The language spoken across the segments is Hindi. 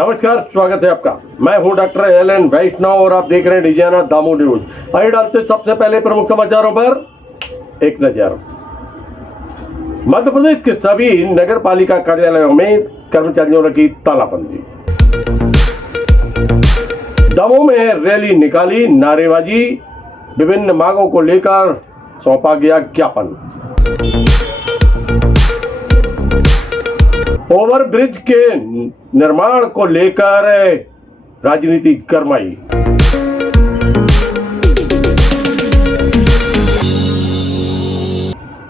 नमस्कार, स्वागत है आपका। मैं हूं डॉक्टर एल.एन. वैष्णव और आप देख रहे हैं डिजाना दामू न्यूज। आइए डालते सबसे पहले प्रमुख समाचारों पर एक नजर। मध्य प्रदेश के सभी नगर पालिका कार्यालयों में कर्मचारियों ने की तालाबंदी। दमोह में रैली निकाली, नारेबाजी, विभिन्न मांगों को लेकर सौंपा गया ज्ञापन। ओवरब्रिज के निर्माण को लेकर राजनीति गरमाई।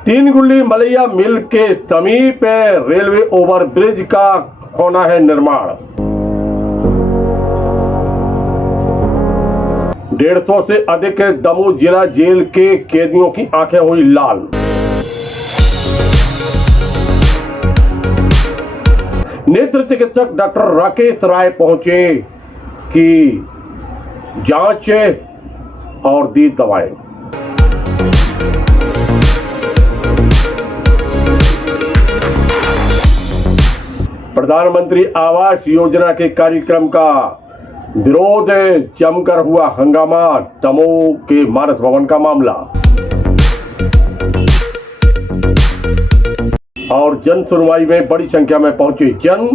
तीन गुल्ली मलैया मिल के समीप रेलवे ओवरब्रिज का होना है निर्माण। 150 से अधिक दमोह जिला जेल के कैदियों की आंखें हुई लाल। नेत्र चिकित्सक डॉक्टर राकेश राय पहुंचे कि जांच और दी दवाएं। प्रधानमंत्री आवास योजना के कार्यक्रम का विरोध, जमकर हुआ हंगामा। दमोह के मानस भवन का मामला और जन सुनवाई में बड़ी संख्या में पहुंचे जन।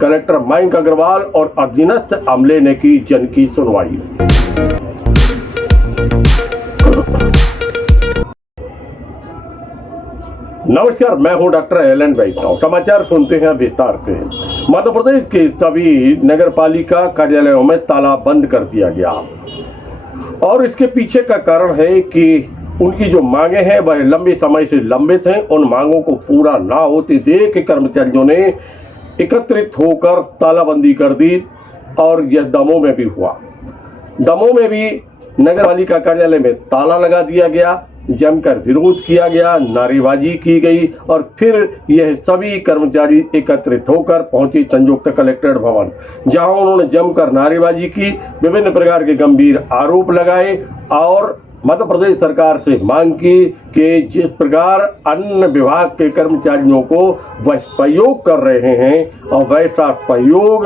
कलेक्टर मयंक अग्रवाल और अधीनस्थ अमले ने की जन की सुनवाई। नमस्कार, मैं हूं डॉक्टर एल.एन. वैष्णव। समाचार सुनते हैं विस्तार से। मध्य प्रदेश के सभी नगर पालिका कार्यालयों में ताला बंद कर दिया गया और इसके पीछे का कारण है कि उनकी जो मांगे हैं वह लंबे समय से लंबित हैं। उन मांगों को पूरा ना होते देख कर्मचारियों ने एकत्रित होकर तालाबंदी कर दी और यह दमोह में भी हुआ। दमोह में भी नगर पालिका कार्यालय में ताला लगा दिया गया, जमकर विरोध किया गया, नारेबाजी की गई और फिर यह सभी कर्मचारी एकत्रित होकर पहुंचे संयुक्त कलेक्ट्रेट भवन, जहां उन्होंने जमकर नारेबाजी की, विभिन्न प्रकार के गंभीर आरोप लगाए और मध्य प्रदेश सरकार से मांग की कि जिस प्रकार अन्य विभाग के कर्मचारियों को वह सहयोग कर रहे हैं और वैसा सहयोग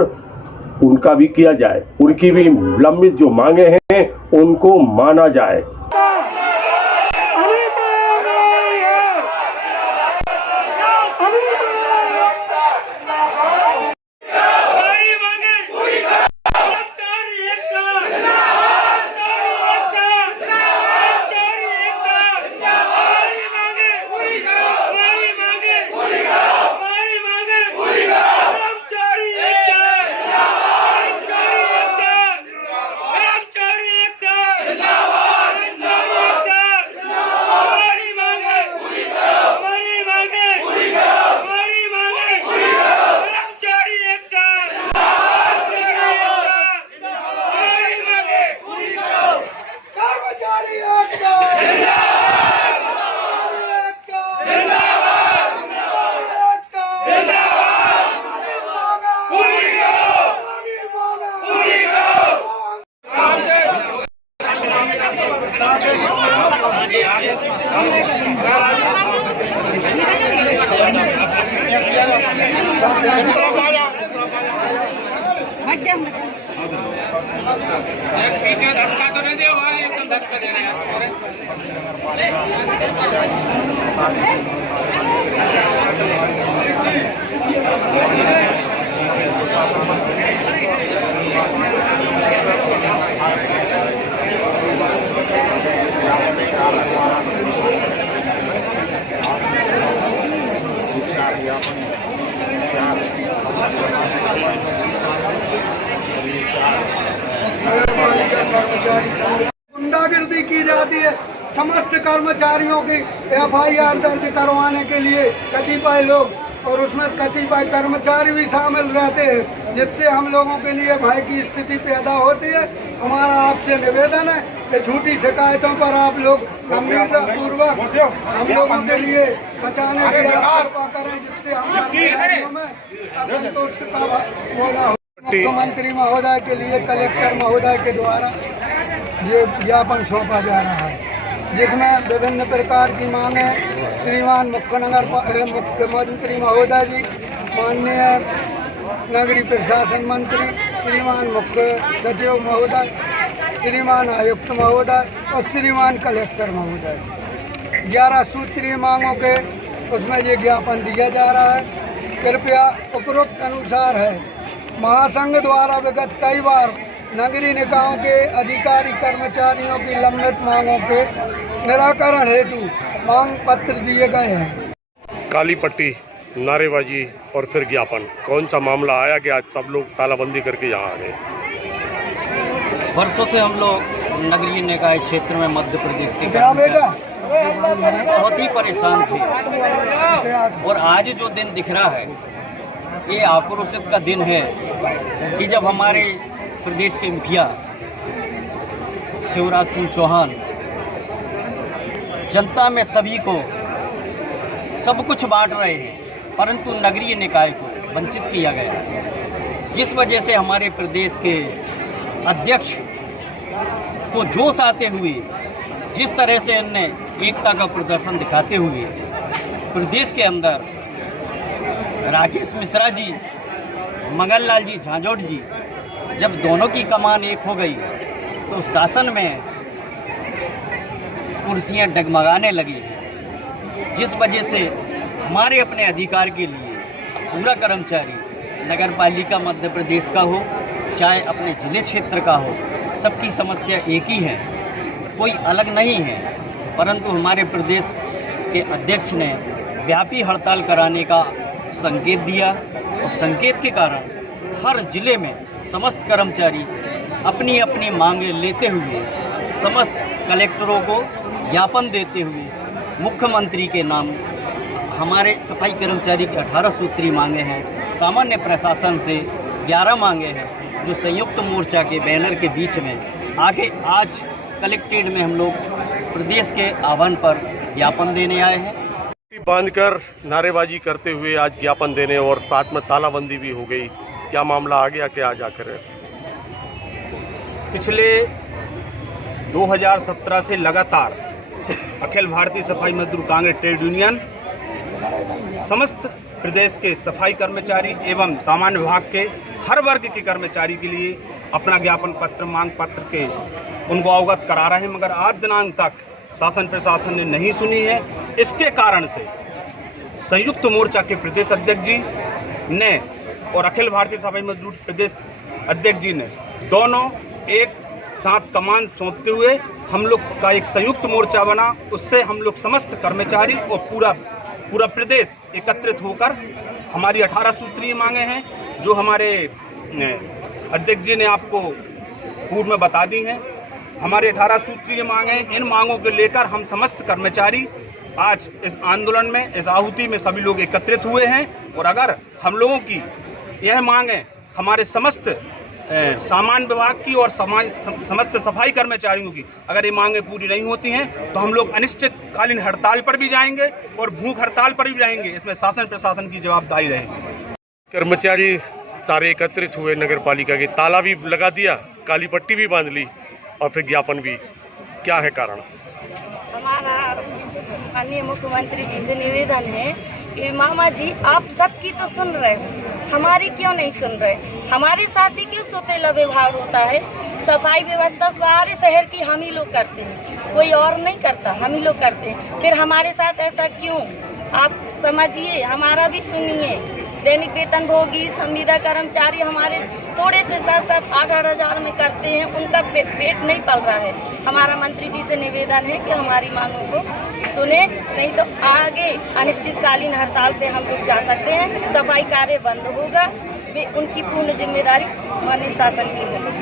उनका भी किया जाए, उनकी भी लंबित जो मांगे हैं उनको माना जाए। पीछे धक्का तो नहीं दे भाई, एकदम धक्का दे रहे गुंडागिर्दी की जाती है। समस्त कर्मचारियों की FIR दर्ज करवाने के लिए कतिपय लोग और उसमें कतिपय कर्मचारी भी शामिल रहते हैं, जिससे हम लोगों के लिए भय की स्थिति पैदा होती है। हमारा आपसे निवेदन है कि झूठी शिकायतों पर आप लोग गंभीरता पूर्वक हम लोगों के लिए बचाने की कृपा करें, जिससे हम कर्मचारियों में असंतोष का होना हो। मुख्यमंत्री महोदय के लिए कलेक्टर महोदय के द्वारा ये ज्ञापन सौंपा जा रहा है, जिसमें विभिन्न प्रकार की मांगे श्रीमान मुख्यमंत्री महोदय जी, माननीय नगरीय प्रशासन मंत्री श्रीमान मुख्य सचिव महोदय, श्रीमान आयुक्त महोदय और श्रीमान कलेक्टर महोदय। 11 सूत्रीय मांगों के उसमें ये ज्ञापन दिया जा रहा है। कृपया उपरोक्त अनुसार है। महासंघ द्वारा विगत कई बार नगरीय निकायों के अधिकारी कर्मचारियों की लंबित मांगों के निराकरण हेतु मांग पत्र दिए गए हैं। काली पट्टी, नारेबाजी और फिर ज्ञापन, कौन सा मामला आया कि आज सब लोग तालाबंदी करके यहाँ आ गए? वर्षों से हम लोग नगरीय निकाय क्षेत्र में मध्य प्रदेश के कर्मचारी बहुत ही परेशान थे और आज जो दिन दिख रहा है ये आक्रोशित का दिन है कि जब हमारे प्रदेश के मुखिया शिवराज सिंह चौहान जनता में सभी को सब कुछ बांट रहे हैं परंतु नगरीय निकाय को वंचित किया गया, जिस वजह से हमारे प्रदेश के अध्यक्ष को जोश आते हुए जिस तरह से इनने एकता का प्रदर्शन दिखाते हुए प्रदेश के अंदर राकेश मिश्रा जी, मंगल लाल जी झांझोट जी, जब दोनों की कमान एक हो गई तो शासन में कुर्सियां डगमगाने लगी, जिस वजह से हमारे अपने अधिकार के लिए पूरा कर्मचारी नगर पालिका मध्य प्रदेश का हो चाहे अपने जिले क्षेत्र का हो, सबकी समस्या एक ही है, कोई अलग नहीं है। परंतु हमारे प्रदेश के अध्यक्ष ने व्यापी हड़ताल कराने का संकेत दिया और संकेत के कारण हर जिले में समस्त कर्मचारी अपनी अपनी मांगें लेते हुए समस्त कलेक्टरों को ज्ञापन देते हुए मुख्यमंत्री के नाम हमारे सफाई कर्मचारी की 18 सूत्री मांगे हैं, सामान्य प्रशासन से 11 मांगे हैं, जो संयुक्त मोर्चा के बैनर के बीच में आगे आज कलेक्ट्रेट में हम लोग प्रदेश के आह्वान पर ज्ञापन देने आए हैं। बांधकर नारेबाजी करते हुए आज ज्ञापन देने और साथ में तालाबंदी भी हो गई, क्या मामला आ गया? क्या आज आकर पिछले 2017 से लगातार अखिल भारतीय सफाई मजदूर कांग्रेस ट्रेड यूनियन समस्त प्रदेश के सफाई कर्मचारी एवं सामान्य विभाग के हर वर्ग के कर्मचारी के लिए अपना ज्ञापन पत्र, मांग पत्र के उनको अवगत करा रहे हैं, मगर आज दिनांक तक शासन प्रशासन ने नहीं सुनी है। इसके कारण से संयुक्त मोर्चा के प्रदेश अध्यक्ष जी ने और अखिल भारतीय सफाई मजदूर प्रदेश अध्यक्ष जी ने दोनों एक साथ कमान सौंपते हुए हम लोग का एक संयुक्त मोर्चा बना। उससे हम लोग समस्त कर्मचारी और पूरा प्रदेश एकत्रित होकर हमारी 18 सूत्रीय मांगे हैं, जो हमारे अध्यक्ष जी ने आपको पूर्व में बता दी हैं। हमारे 18 सूत्रीय मांगे, इन मांगों को लेकर हम समस्त कर्मचारी आज इस आंदोलन में, इस आहुति में सभी लोग एकत्रित हुए हैं। और अगर हम लोगों की यह मांगे हमारे समस्त सामान्य विभाग की और समस्त सफाई कर्मचारियों की अगर ये मांगे पूरी नहीं होती हैं तो हम लोग अनिश्चितकालीन हड़ताल पर भी जाएंगे और भूख हड़ताल पर भी रहेंगे। इसमें शासन प्रशासन की जवाबदारी रहेगी। कर्मचारी सारे एकत्रित हुए, नगर पालिका के ताला भी लगा दिया, काली पट्टी भी बांध ली और फिर ज्ञापन भी, क्या है कारण? हमारा माननीय मुख्यमंत्री जी से निवेदन है कि मामा जी आप सबकी तो सुन रहे हो, हमारी क्यों नहीं सुन रहे? हमारे साथ ही क्यों सोतेला व्यवहार होता है? सफाई व्यवस्था सारे शहर की हम ही लोग करते हैं, कोई और नहीं करता, हम ही लोग करते हैं। फिर हमारे साथ ऐसा क्यों? आप समझिए, हमारा भी सुनिए। दैनिक वेतन भोगी संविदा कर्मचारी हमारे थोड़े से 7-8 हज़ार में करते हैं, उनका पेट नहीं पल रहा है। हमारा मंत्री जी से निवेदन है कि हमारी मांगों को सुने, नहीं तो आगे अनिश्चितकालीन हड़ताल पे हम लोग जा सकते हैं। सफाई कार्य बंद होगा, वे उनकी पूर्ण जिम्मेदारी माननीय शासन की होगी।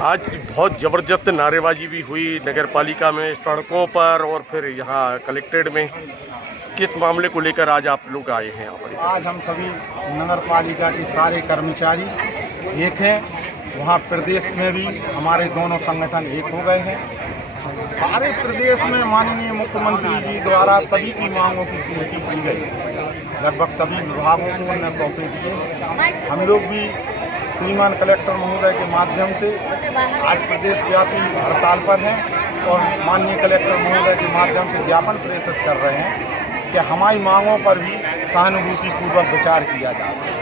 आज बहुत ज़बरदस्त नारेबाजी भी हुई नगर पालिका में, सड़कों पर और फिर यहाँ कलेक्ट्रेट में। किस मामले को लेकर आज आप लोग आए हैं यहाँ पर? आज हम सभी नगर पालिका के सारे कर्मचारी एक हैं, वहाँ प्रदेश में भी हमारे दोनों संगठन एक हो गए हैं। सारे प्रदेश में माननीय मुख्यमंत्री जी द्वारा सभी की मांगों की पूर्ति की गई, लगभग सभी विभागों को उन्होंने सौंपे दिए। हम लोग भी श्रीमान कलेक्टर महोदय के माध्यम से आज प्रदेश व्यापी हड़ताल पर हैं और माननीय कलेक्टर महोदय के माध्यम से ज्ञापन प्रेषित कर रहे हैं कि हमारी मांगों पर भी सहानुभूतिपूर्वक विचार किया जाए।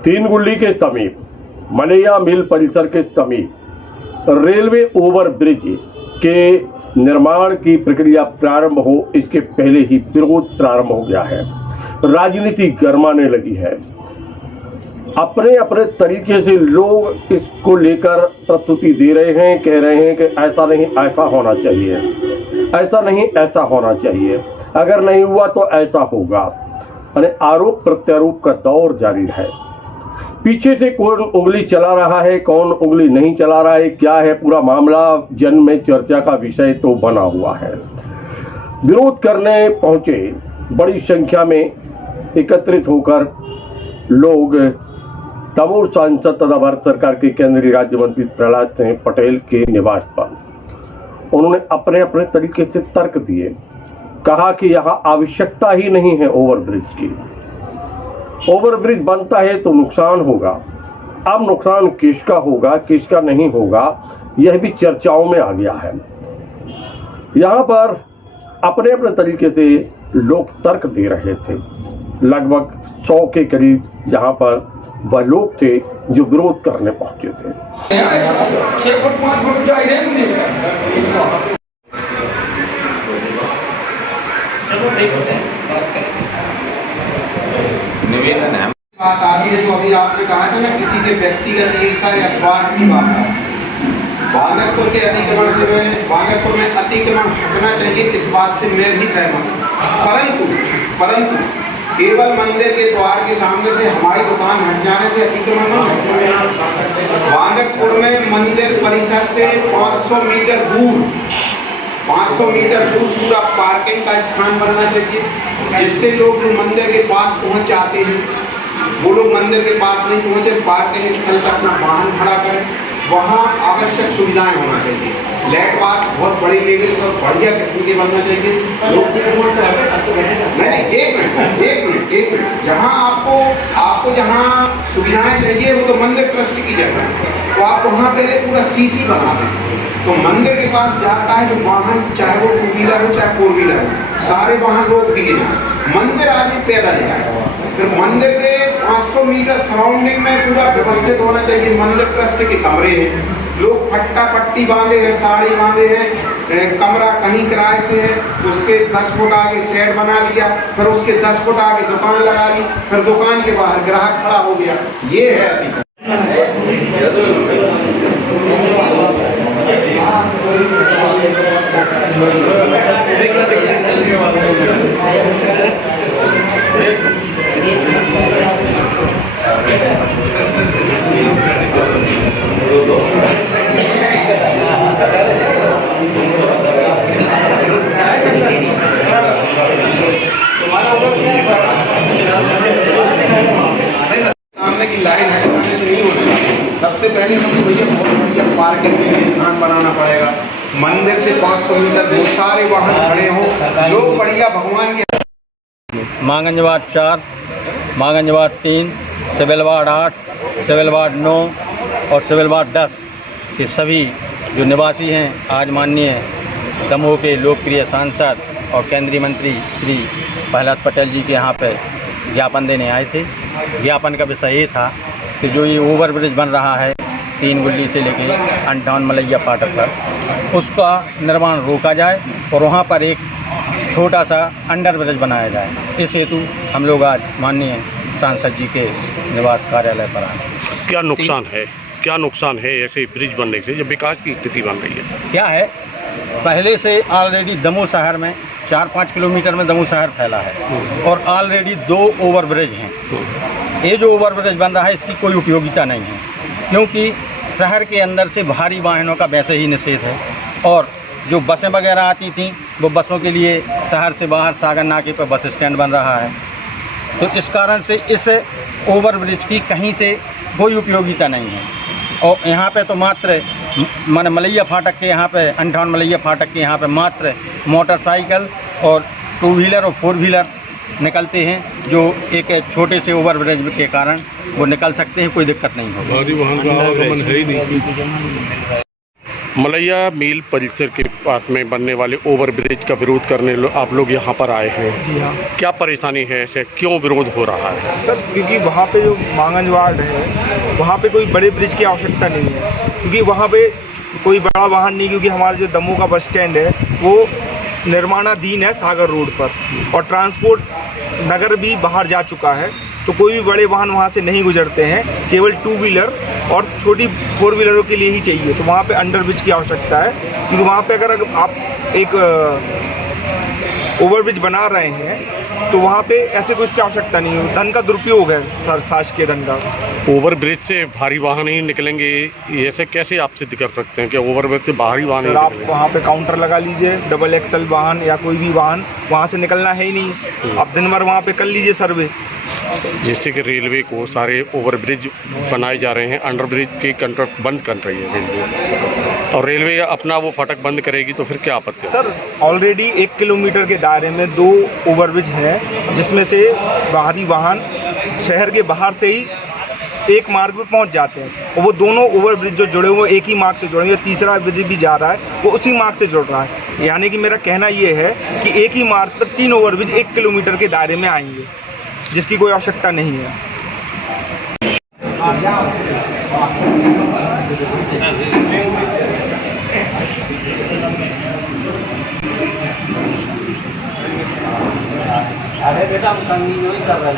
तीन गुल्ली के समीप मलैया मिल परिसर के समीप रेलवे ओवर ब्रिज के निर्माण की प्रक्रिया प्रारंभ हो इसके पहले ही विरोध प्रारंभ हो गया है। राजनीति गरमाने लगी है। अपने अपने तरीके से लोग इसको लेकर प्रस्तुति दे रहे हैं, कह रहे हैं कि ऐसा नहीं ऐसा होना चाहिए, ऐसा नहीं ऐसा होना चाहिए, अगर नहीं हुआ तो ऐसा होगा। अरे आरोप प्रत्यारोप का दौर जारी है। पीछे से कौन उंगली चला रहा है, कौन उंगली नहीं चला रहा है, क्या है पूरा मामला, जन में चर्चा का विषय तो बना हुआ है। विरोध करने पहुंचे बड़ी संख्या में एकत्रित होकर लोग दमोह सांसद तथा भारत सरकार के केंद्रीय राज्य मंत्री प्रहलाद सिंह पटेल के निवास पर उन्होंने अपने अपने तरीके से तर्क दिए। कहा कि यहाँ आवश्यकता ही नहीं है ओवरब्रिज की। ओवरब्रिज बनता है तो नुकसान होगा। अब नुकसान किसका होगा किसका नहीं होगा यह भी चर्चाओं में आ गया है। यहाँ पर अपने अपने तरीके से लोग तर्क दे रहे थे। लगभग 100 के करीब यहाँ पर वह लोग थे जो विरोध करने पहुंचे थे। 6 फुट 5 फुट चाहिए निवेदन है। बात आती है तो अभी आपने कहा था ना किसी के व्यक्तिगत ईर्षा या स्वार्थ की बात है। बांगरपुर के अतिक्रमण से बांगरपुर में अतिक्रमण हटना चाहिए, इस बात से मैं भी सहमत हूँ। परंतु केवल मंदिर के द्वार के सामने से हमारी दुकान हट जाने से अतिक्रमण नहीं हटेगा। बांगरपुर में मंदिर परिसर से 500 मीटर दूर पूरा पार्किंग का स्थान बनना चाहिए, जिससे लोग जो मंदिर के पास पहुंच जाते हैं वो लोग मंदिर के पास नहीं पहुंचे, पार्किंग स्थल पर अपना वाहन खड़ा करें। वहाँ आवश्यक सुविधाएं होना चाहिए। लेट बात बहुत बड़ी लेवल पर बढ़िया किस्म की बनना चाहिए। नहीं, एक मिनट जहाँ आपको जहाँ सुविधाएं चाहिए वो तो मंदिर ट्रस्ट की जगह है, तो आप वहाँ पहले पूरा सीसी बना दें। तो मंदिर के पास जाता है जो वाहन, चाहे वो 2 व्हीलर हो चाहे 4 व्हीलर हो, सारे वाहन रोक दिए जाए। मंदिर आदमी पैदल जाए। फिर मंदिर के 500 मीटर सराउंडिंग में पूरा व्यवस्थित होना चाहिए। मंदिर ट्रस्ट के कमरे हैं, लोग फट्टा पट्टी बांधे हैं, साड़ी बांधे हैं, कमरा कहीं किराए से है, उसके 10 फुट आगे शेड बना लिया, फिर उसके 10 फुट आगे दुकान लगा ली, फिर दुकान के बाहर ग्राहक खड़ा हो गया। ये है अतिक्रमण। सामने की लाइन हटाने से नहीं होगा। सबसे पहले हमें भैया बहुत बढ़िया पार्किंग के लिए स्थान बनाना पड़ेगा। मंदिर से 500 मीटर दूर सारे वाहन खड़े हों, लोग बढ़िया भगवान के। Manganj ward 4, Manganj ward 3, civil ward 8, civil ward 9 और सिविल वार्ड 10 के सभी जो निवासी हैं आज माननीय दमोह के लोकप्रिय सांसद और केंद्रीय मंत्री श्री प्रहलाद पटेल जी के यहाँ पे ज्ञापन देने आए थे। ज्ञापन का विषय ये था कि जो ये ओवरब्रिज बन रहा है 3 गुल्ली से लेके अंटाउन मलैया फाटक पर, उसका निर्माण रोका जाए और वहाँ पर एक छोटा सा अंडर ब्रिज बनाया जाए। इस हेतु हम लोग आज माननीय सांसद जी के निवास कार्यालय पर आए। क्या नुकसान है ऐसे ब्रिज बनने से जब विकास की स्थिति बन रही है? क्या है, पहले से ऑलरेडी दमोह शहर में 4-5 किलोमीटर में दमोह शहर फैला है और ऑलरेडी 2 ओवरब्रिज हैं। ये जो ओवरब्रिज बन रहा है इसकी कोई उपयोगिता नहीं है, क्योंकि शहर के अंदर से भारी वाहनों का वैसे ही निषेध है और जो बसें वगैरह आती थीं वो बसों के लिए शहर से बाहर सागर नाके पर बस स्टैंड बन रहा है। तो इस कारण से इस ओवरब्रिज की कहीं से कोई उपयोगिता नहीं है और यहाँ पे तो मात्र माने मलैया फाटक के यहाँ पे, अंठावन मलैया फाटक के यहाँ पे मात्र मोटरसाइकिल और 2 व्हीलर और 4 व्हीलर निकलते हैं, जो एक छोटे से ओवरब्रिज के कारण वो निकल सकते हैं, कोई दिक्कत नहीं होगी। भारी वाहन का आवागमन है ही नहीं। मलैया मील परिसर के पास में बनने वाले ओवरब्रिज का विरोध करने आप लोग यहाँ पर आए हैं। जी हाँ क्या परेशानी है, ऐसे क्यों विरोध हो रहा है? सर, क्योंकि वहाँ पे जो मांगंज वार्ड है वहाँ पे कोई बड़े ब्रिज की आवश्यकता नहीं है, क्योंकि वहाँ पे कोई बड़ा वाहन नहीं, क्योंकि हमारा जो दमोह का बस स्टैंड है वो निर्माणाधीन है सागर रोड पर, और ट्रांसपोर्ट नगर भी बाहर जा चुका है, तो कोई भी बड़े वाहन वहाँ से नहीं गुजरते हैं, केवल 2 व्हीलर और छोटी 4 व्हीलरों के लिए ही चाहिए। तो वहाँ पे अंडर ब्रिज की आवश्यकता है, क्योंकि वहाँ पे अगर आप एक ओवरब्रिज बना रहे हैं तो वहाँ पे ऐसे कोई उसकी आवश्यकता नहीं है। धन का दुरुपयोग है सर, शासकीय धन का। ओवरब्रिज से भारी वाहन ही निकलेंगे, ऐसे कैसे आप सिद्ध कर सकते हैं कि ओवरब्रिज से भारी वाहन सर, आप वहाँ पे काउंटर लगा लीजिए, डबल एक्सल वाहन या कोई भी वाहन वहाँ से निकलना है ही नहीं। आप दिन भर वहाँ पे कर लीजिए सर्वे। जैसे कि रेलवे को सारे ओवरब्रिज बनाए जा रहे हैं, अंडरब्रिज की कंट्रैक्ट बंद कर रही है रेलवे, और रेलवे अपना वो फाटक बंद करेगी तो फिर क्या आपत्ति है? सर, ऑलरेडी 1 किलोमीटर के दायरे में 2 ओवरब्रिज हैं, जिसमें से बाहरी वाहन शहर के बाहर से ही एक मार्ग पे पहुंच जाते हैं, और वो दोनों ओवरब्रिज जो जुड़े हुए एक ही मार्ग से जुड़े हैं। तीसरा ब्रिज भी जा रहा है, वो उसी मार्ग से जुड़ रहा है। यानी कि मेरा कहना ये है कि एक ही मार्ग पर 3 ओवरब्रिज 1 किलोमीटर के दायरे में आएंगे, जिसकी कोई आवश्यकता नहीं है। अरे बेटा, हम संगी नहीं कर रहे।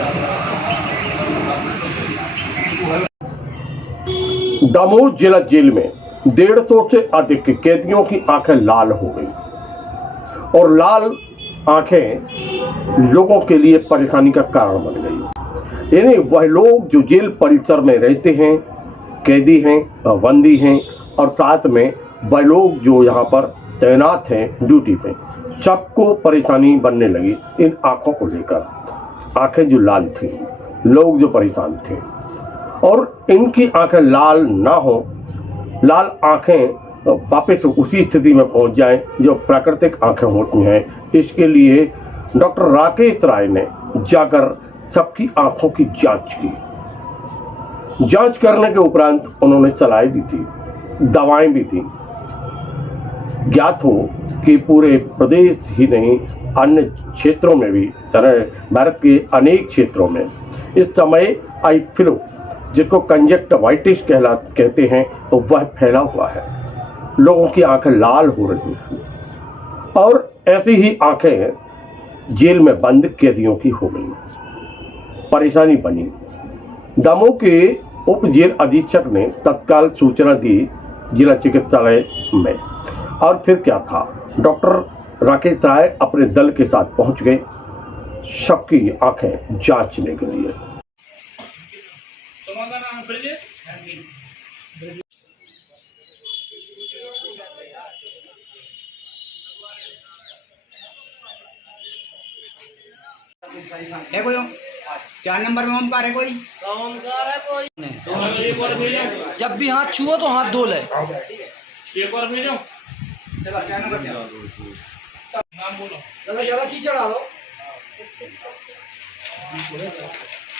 दमोह जिला जेल में 150 से अधिक कैदियों की आंखें लाल हो गई, और लाल आंखें लोगों के लिए परेशानी का कारण बन गई। यानी वह लोग जो जेल परिसर में रहते हैं, कैदी हैं, बंदी हैं, और साथ में वह लोग जो यहाँ पर तैनात हैं ड्यूटी पे, सबको परेशानी बनने लगी इन आंखों को लेकर। आंखें जो लाल थी, लोग जो परेशान थे, और इनकी आंखें लाल ना हो, लाल आंखें वापस उसी स्थिति में पहुंच जाएं जो प्राकृतिक आंखें होती हैं, इसके लिए डॉक्टर राकेश राय ने जाकर सबकी आंखों की जांच की। जांच करने के उपरांत उन्होंने सलाह भी दी, दवाएं भी दी। ज्ञात हो कि पूरे प्रदेश ही नहीं, अन्य क्षेत्रों में भी, भारत के अनेक क्षेत्रों में इस समय आई फ्लू, जिसको कंजक्टिवाइटिस कहते हैं, तो वह फैला हुआ है। लोगों की आंखें लाल हो रही हैं, और ऐसी ही आंखें जेल में बंद कैदियों की हो गई। परेशानी बनी। दमोह के उप जेल अधीक्षक ने तत्काल सूचना दी जिला चिकित्सालय में, और फिर क्या था, डॉक्टर राकेश राय अपने दल के साथ पहुंच गए सबकी आंखें जांचने के लिए। है कोई 4 नंबर में ओमकार है कोई? जब भी हाथ छुओ तो हाथ धो ले। एक और भेजो। चलो 4 नंबर नाम बोलो। चलो जरा की चढ़ा दो।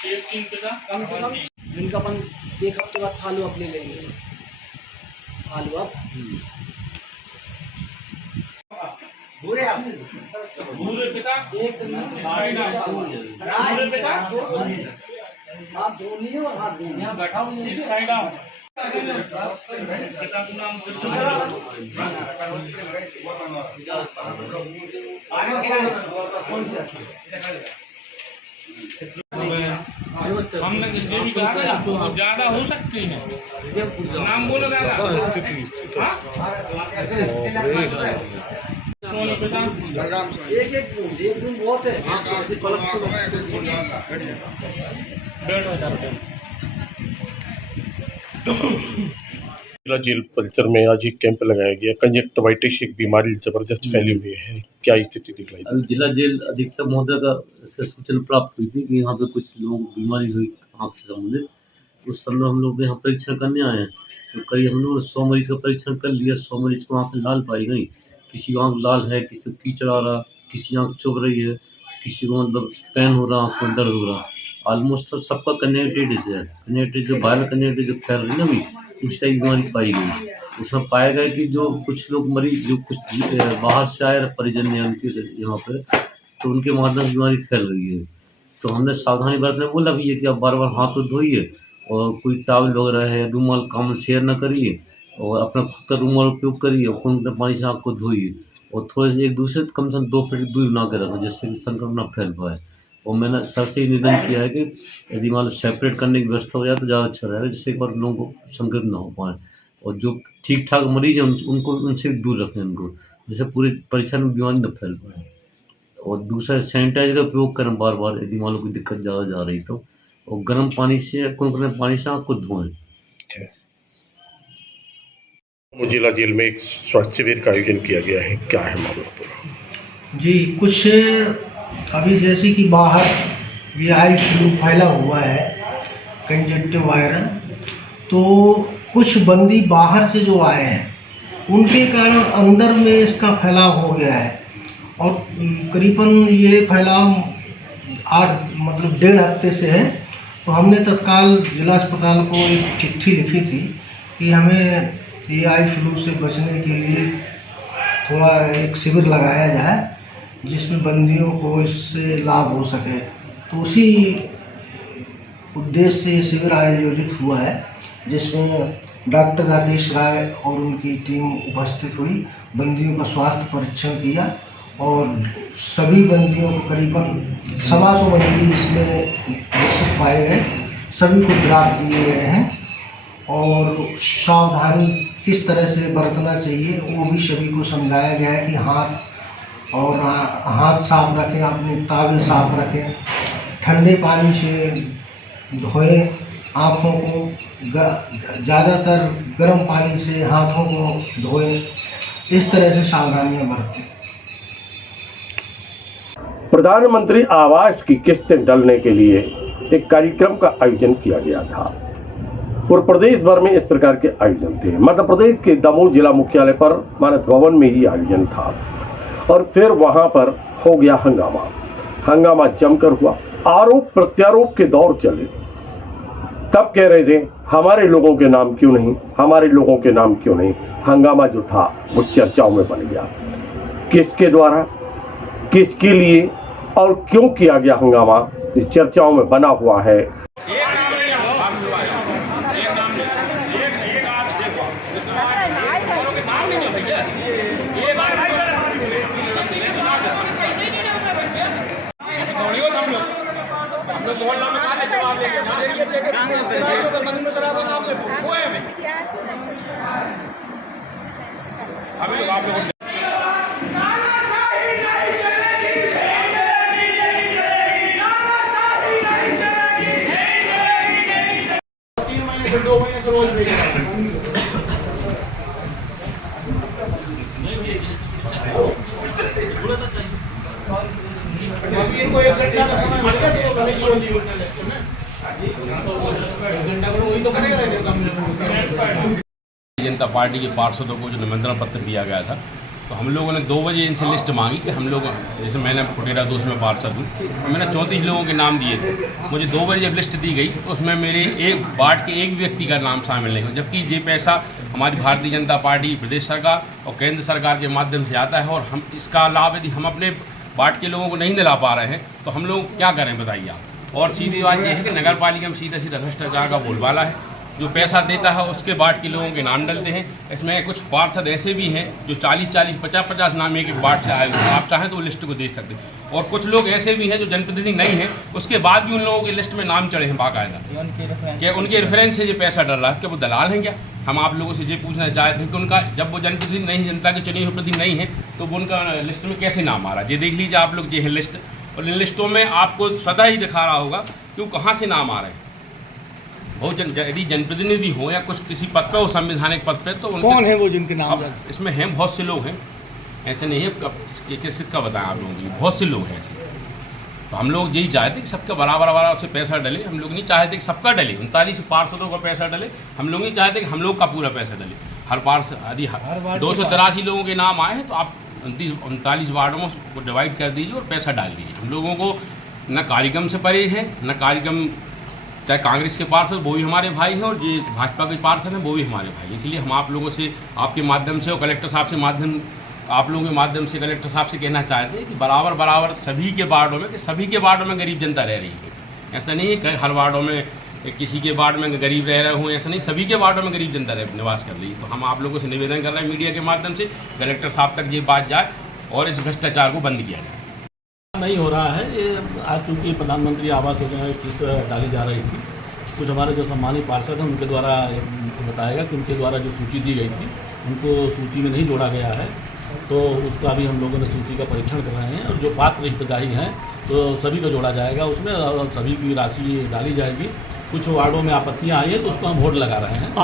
एक चिंग का कम से कम जिनका अपन 1 हफ्ते बाद फॉलो अप ले लेंगे। फॉलो अप भूरे पिता एक भूरे पिता आप धोनी और हाथ धोनी। यहाँ बैठा हूँ इस साइड आओ। पिता का नाम हमने जो भी कहा था तो ज्यादा हो सकती है। नाम बोलो दादा। एक दिन बहुत है। जिला जेल परिसर में आज एक कैंप लगाया गया। कंजक्टिवाइटिस एक बीमारी जबरदस्त फैली हुई है, क्या स्थिति दिखलाई? अभी जिला जेल अधीक्षक महोदय का से सूचना प्राप्त हुई थी कि यहाँ पे कुछ लोग बीमारी हुई आँख से संबंधित, उस समय हम लोग यहाँ परीक्षण करने आए हैं, तो करीब हम लोगों ने 100 मरीज का परीक्षण कर लिया। 100 मरीज को आँखें लाल पाई गई, किसी की आँख लाल है, किसी को कीचड़ आ रहा, किसी आँख चुभ रही है, किसी को मतलब पेन हो रहा, आँख में दर्द हो रहा। ऑलमोस्ट सबका कनेक्टिविटीज है, कनेक्टिव जो वायरल कनेक्टिव जो फैल रही है ना अभी, उस टाइप की बीमारी पाई गई। उसमें पाया गया कि जो कुछ लोग मरीज जो कुछ बाहर से आए परिजन ने उनके यहाँ पे, तो उनके माध्यम से बीमारी फैल गई है। तो हमने सावधानी बरतने बोला भी है कि आप बार बार हाथ तो धोइए और कोई टॉवल वगैरह है, रुमाल कॉमन शेयर ना करिए और अपना खुद का रुमाल उपयोग करिए और कुंड पानी से आँख को धोइए और थोड़े से एक दूसरे कम से कम 2 फीट दूरी बना के रखें, जिससे कि संक्रमण ना फैल पाए। और मैंने सर से निवेदन किया है कि यदि मान लो सेपरेट करने की व्यवस्था हो जाए तो ज़्यादा अच्छा रहेगा, जिससे एक बार लोगों को संक्रमित ना हो पाए। और जो ठीक ठाक मरीज हैं उनको उनसे दूर रखें उनको, जिससे पूरे परिसर में बीमारी न फैल पाए। और दूसरा सैनिटाइजर का उपयोग करें बार बार, यदि मान लो कोई दिक्कत ज़्यादा जा रही तो, और गर्म पानी से कुनकुने पानी से आँख को धोएं। जिला जेल में एक स्वास्थ्य शिविर का आयोजन किया गया है, क्या है मामला पूरा? जी, कुछ अभी जैसे कि बाहर VI फ्लू फैला हुआ है, कंजक्टिव वायरल, तो कुछ बंदी बाहर से जो आए हैं उनके कारण अंदर में इसका फैलाव हो गया है और करीबन ये फैलाव 1.5 हफ्ते से है। तो हमने तत्काल जिला अस्पताल को एक चिट्ठी लिखी थी कि हमें VI फ्लू से बचने के लिए थोड़ा एक शिविर लगाया जाए जिसमें बंदियों को इससे लाभ हो सके। तो उसी उद्देश्य से शिविर आयोजित हुआ है, जिसमें डॉक्टर राकेश राय और उनकी टीम उपस्थित हुई, बंदियों का स्वास्थ्य परीक्षण किया और सभी बंदियों को करीबन 125 बंदी इसमें विकसित पाए गए, सभी को ड्राफ्ट दिए गए हैं और सावधानी किस तरह से बरतना चाहिए वो भी सभी को समझाया गया है कि हाथ साफ रखें, अपने तावे साफ रखें, ठंडे पानी से धोएं आँखों को, ज़्यादातर गर्म पानी से हाथों को धोएं, इस तरह से सावधानियां बरतें। प्रधानमंत्री आवास की किस्तें डलने के लिए एक कार्यक्रम का आयोजन किया गया था और प्रदेश भर में इस प्रकार के आयोजन थे। मध्य प्रदेश के दमोह जिला मुख्यालय पर मानस भवन में ही आयोजन था और फिर वहां पर हो गया हंगामा जमकर हुआ, आरोप प्रत्यारोप के दौर चले। तब कह रहे थे हमारे लोगों के नाम क्यों नहीं, हमारे लोगों के नाम क्यों नहीं। हंगामा जो था वो चर्चाओं में बन गया, किसके द्वारा, किसके लिए और क्यों किया गया हंगामा, इस चर्चाओं में बना हुआ है। इनको 1 घंटा का समय मिल गया तो भले ही जनता पार्टी के पार्षदों को जो निमंत्रण पत्र दिया गया था, तो हम लोगों ने 2 बजे इनसे लिस्ट मांगी कि हम लोग, जैसे मैंने फुटेरा 2 में पार्षद हूँ, तो मैंने 34 लोगों के नाम दिए थे। मुझे 2 बजे जब लिस्ट दी गई तो उसमें मेरे एक वार्ड के एक व्यक्ति का नाम शामिल नहीं हो, जबकि ये पैसा हमारी भारतीय जनता पार्टी, प्रदेश सरकार और केंद्र सरकार के माध्यम से आता है और हम इसका लाभ यदि हम अपने वार्ड के लोगों को नहीं दिला पा रहे हैं तो हम लोग क्या करें बताइए आप। और सीधी बात यह है कि नगर पालिका में सीधा सीधा भ्रष्टाचार का बोलबाला है। जो पैसा देता है उसके वार्ड के लोगों के नाम डलते हैं। इसमें कुछ पार्षद ऐसे भी हैं जो 40-40, 50-50 नाम एक वार्ड से आए हुए हैं। आप चाहें तो वो लिस्ट को देख सकते हैं। और कुछ लोग ऐसे भी हैं जो जनप्रतिनिधि नहीं हैं, उसके बाद भी उन लोगों की लिस्ट में नाम चढ़े हैं बाकायदा। क्या उनके रेफरेंस से ये पैसा डल रहा है? क्या वो दलाल हैं क्या? हम आप लोगों से ये पूछना चाहते हैं कि उनका, जब वो जनप्रतिनिधि नहीं, जनता के चुने हुए प्रतिनिधि नहीं है, तो वो उनका लिस्ट में कैसे नाम आ रहा है? ये देख लीजिए आप लोग, ये है लिस्ट, और इन लिस्टों में आपको स्वतः ही दिखा रहा होगा कि वो कहाँ से नाम आ रहे हैं। वो यदि जनप्रतिनिधि हो या कुछ किसी पद पे हो, संवैधानिक पद पे, तो कौन है वो जिनके नाम? इसमें हैं बहुत से लोग हैं, ऐसे नहीं है, किसका बताएं आप लोगों के लिए, बहुत से लोग हैं ऐसे। तो हम लोग यही चाहते कि सबका बराबर से पैसा डले। हम लोग नहीं चाहते कि सबका डले, 39 पार्षदों का पैसा डले। हम लोग नहीं चाहते कि हम लोग का पूरा पैसा डले। हर पार्षद यदि 283 लोगों के नाम आए हैं तो आप 39 वार्डों में को डिवाइड कर दीजिए और पैसा डाल दीजिए। हम लोगों को न कार्यक्रम से परे है, न कार्यक्रम, चाहे कांग्रेस के पार्षद वो भी हमारे भाई हैं और जो भाजपा के पार्षद हैं वो भी हमारे भाई हैं। इसलिए हम आप लोगों से, आपके माध्यम से और कलेक्टर साहब से आप लोगों के माध्यम से कलेक्टर साहब से कहना चाहते हैं कि बराबर सभी के वार्डों में, कि सभी के वार्डों में गरीब जनता रह रही है। ऐसा नहीं है कि हर वार्डों में किसी के वार्ड में गरीब रह रहे हों, ऐसा नहीं, सभी के वार्डों में गरीब जनता निवास कर रही है। तो हम आप लोगों से निवेदन कर रहे हैं मीडिया के माध्यम से, कलेक्टर साहब तक ये बात जाए और इस भ्रष्टाचार को बंद किया जाए। नहीं हो रहा है ये। आज चूँकि प्रधानमंत्री आवास योजना की किस्त डाली जा रही थी, कुछ हमारे जो सम्मानित पार्षद हैं उनके द्वारा बताया गया कि उनके द्वारा जो सूची दी गई थी उनको सूची में नहीं जोड़ा गया है, तो उसका भी हम लोगों ने सूची का परीक्षण कर रहे हैं। और जो पात्र हितग्राही हैं तो सभी को जोड़ा जाएगा उसमें, और सभी की राशि डाली जाएगी। कुछ वार्डों में आपत्तियां आई हैं तो उसको हम वोट लगा रहे हैं।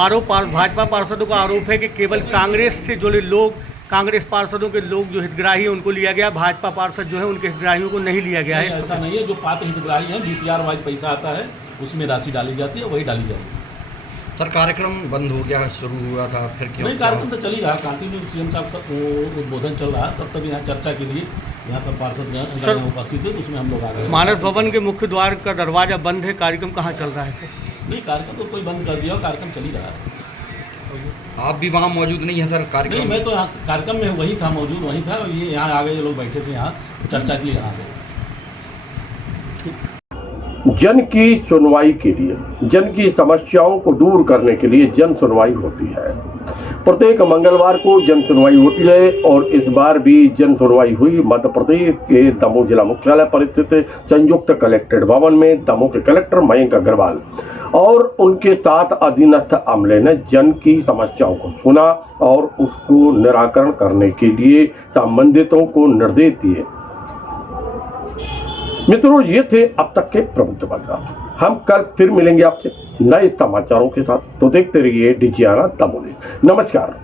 आरोप भाजपा पार्षदों का आरोप है कि केवल कांग्रेस से जुड़े लोग, कांग्रेस पार्षदों के लोग जो हितग्राही हैं उनको लिया गया, भाजपा पार्षद जो है उनके हितग्राहियों को नहीं लिया गया है। ऐसा नहीं है, जो पात्र हितग्राही हैं BPR वाइज पैसा आता है उसमें राशि डाली जाती है, वही डाली जाएगी। सर कार्यक्रम बंद हो गया, शुरू हुआ था, फिर क्यों? नहीं, कार्यक्रम तो चल ही रहा, कंटिन्यू CM साहब उद्बोधन चल रहा, तब तक यहाँ चर्चा के लिए यहाँ सब पार्षद उपस्थित थे तो उसमें हम लोग आ गए। मानस भवन के मुख्य द्वार का दरवाजा बंद है, कार्यक्रम कहाँ चल रहा है सर? नहीं, कार्यक्रम तो कोई बंद कर दिया, कार्यक्रम चल ही रहा है। आप भी वहाँ मौजूद नहीं है सर कार्यक्रम? नहीं, मैं तो यहाँ कार्यक्रम में वही था, मौजूद वहीं था। ये यहाँ आ गए, लोग बैठे थे यहाँ चर्चा के लिए यहाँ गए। जन की सुनवाई के लिए, जन की समस्याओं को दूर करने के लिए जन सुनवाई होती है। प्रत्येक मंगलवार को जन सुनवाई होती है और इस बार भी जन सुनवाई हुई मध्य प्रदेश के दमोह जिला मुख्यालय पर स्थित संयुक्त कलेक्ट्रेट भवन में। दमोह के कलेक्टर मयंक अग्रवाल और उनके साथ अधीनस्थ अमले ने जन की समस्याओं को सुना और उसको निराकरण करने के लिए संबंधितों को निर्देश दिए। मित्रों, ये थे अब तक के प्रमुख समाचार। हम कल फिर मिलेंगे आपसे नए समाचारों के साथ, तो देखते रहिए DGRA दमोह। नमस्कार।